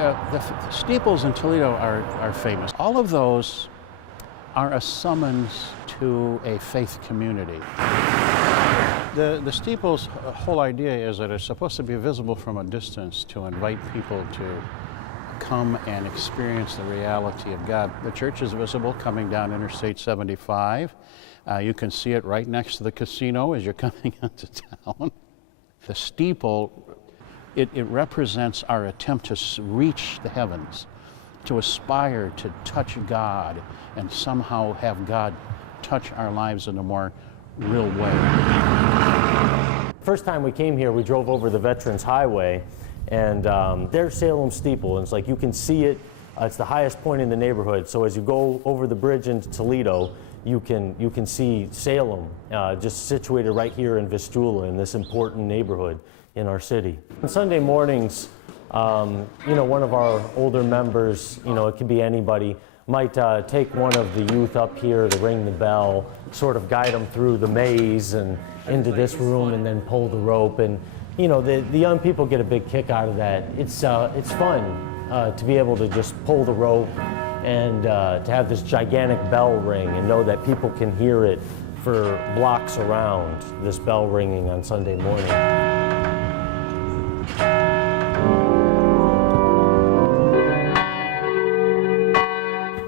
The steeples in Toledo are famous. All of those are a summons to a faith community. The steeple's whole idea is that it's supposed to be visible from a distance to invite people to come and experience the reality of God. The church is visible coming down Interstate 75. You can see it right next to the casino as you're coming into town. The steeple, it represents our attempt to reach the heavens, to aspire to touch God and somehow have God touch our lives in a more real way. First time we came here, we drove over the Veterans Highway, and there's Salem Steeple, and it's like you can see it. It's the highest point in the neighborhood. So as you go over the bridge into Toledo, you can see Salem, just situated right here in Vistula, in this important neighborhood in our city. On Sunday mornings, one of our older members, it could be anybody, might take one of the youth up here to ring the bell, sort of guide them through the maze and into this room, and then pull the rope. And the young people get a big kick out of that. It's fun to be able to just pull the rope and to have this gigantic bell ring and know that people can hear it for blocks around, this bell ringing on Sunday morning.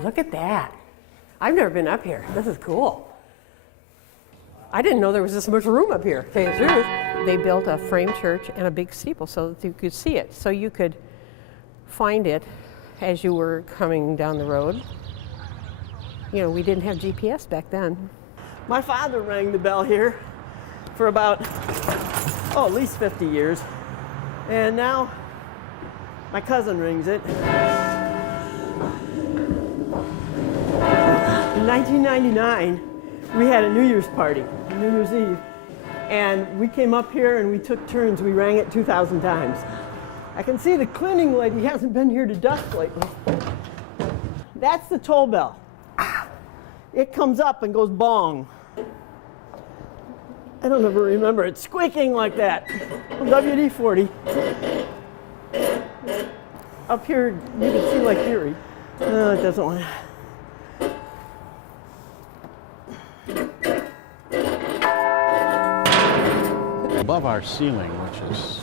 Look at that. I've never been up here. This is cool. I didn't know there was this much room up here, to tell you the truth. They built a frame church and a big steeple so that you could see it. So you could find it as you were coming down the road. We didn't have GPS back then. My father rang the bell here for about, at least 50 years. And now my cousin rings it. In 1999, we had a New Year's party, New Year's Eve, and we came up here and we took turns. We rang it 2,000 times. I can see the cleaning lady hasn't been here to dust lately. That's the toll bell. It comes up and goes bong. I don't ever remember it squeaking like that. WD-40. Up here, you can see like Erie. No, it doesn't want to. Above our ceiling, which is,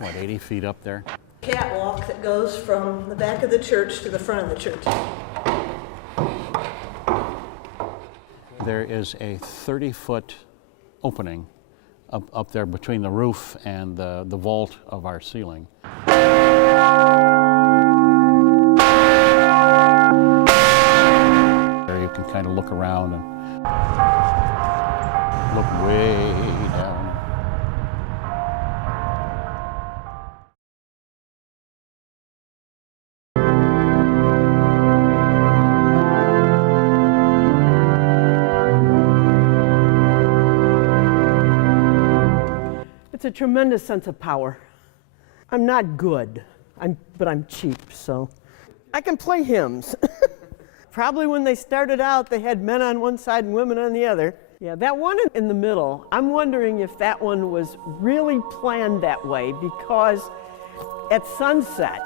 80 feet up there? Catwalk that goes from the back of the church to the front of the church. There is a 30-foot opening up there between the roof and the vault of our ceiling. There you can kind of look around and look way down. It's a tremendous sense of power. I'm not good, but I'm cheap, so I can play hymns. Probably when they started out, they had men on one side and women on the other. Yeah, that one in the middle, I'm wondering if that one was really planned that way, because at sunset,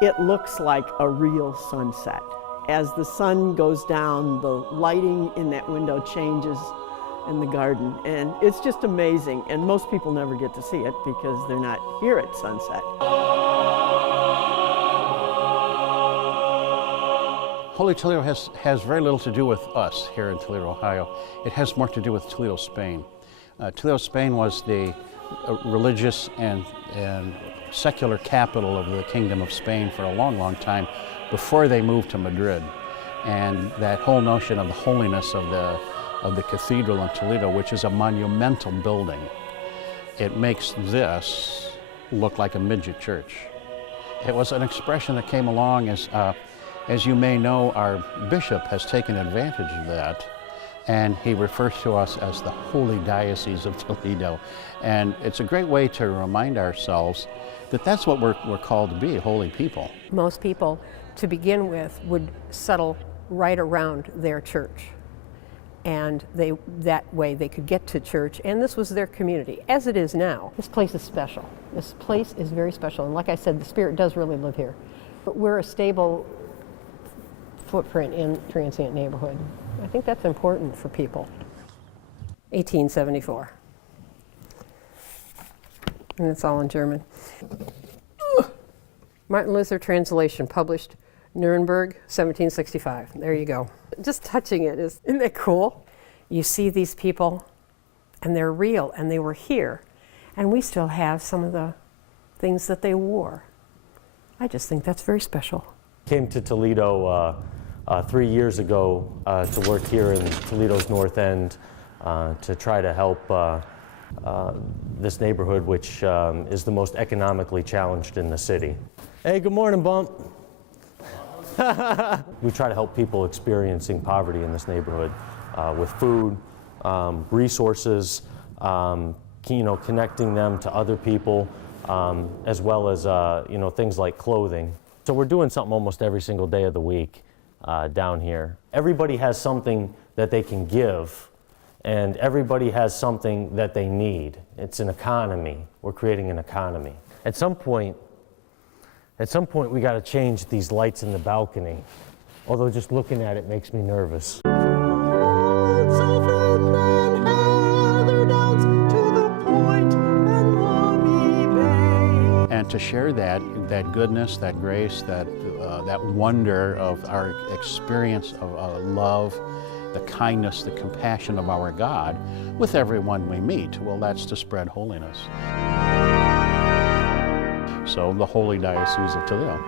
it looks like a real sunset. As the sun goes down, the lighting in that window changes in the garden, and it's just amazing. And most people never get to see it because they're not here at sunset. Holy Toledo has very little to do with us here in Toledo, Ohio. It has more to do with Toledo, Spain. Toledo, Spain was the religious and secular capital of the Kingdom of Spain for a long, long time before they moved to Madrid. And that whole notion of the holiness of the cathedral in Toledo, which is a monumental building, it makes this look like a midget church. It was an expression that came along as you may know, our bishop has taken advantage of that, and he refers to us as the Holy Diocese of Toledo. And it's a great way to remind ourselves that that's what we're called to be, holy people. Most people, to begin with, would settle right around their church. and that way they could get to church, and this was their community, as it is now. This place is special. This place is very special, and like I said, the Spirit does really live here. But we're a stable footprint in transient neighborhood. I think that's important for people. 1874. And it's all in German. Martin Luther translation, published Nuremberg, 1765. There you go. Just touching it isn't that cool? You see these people, and they're real, and they were here, and we still have some of the things that they wore. I just think that's very special. Came to Toledo 3 years ago to work here in Toledo's North End to try to help this neighborhood, which is the most economically challenged in the city. Hey, good morning, Bump. We try to help people experiencing poverty in this neighborhood with food, resources, connecting them to other people, as well as things like clothing. So we're doing something almost every single day of the week down here. Everybody has something that they can give, and everybody has something that they need. It's an economy. We're creating an economy. At some point, we got to change these lights in the balcony. Although just looking at it makes me nervous. And to share that goodness, that grace, that wonder of our experience of love, the kindness, the compassion of our God with everyone we meet, well, that's to spread holiness. So the Holy Diocese of Toledo.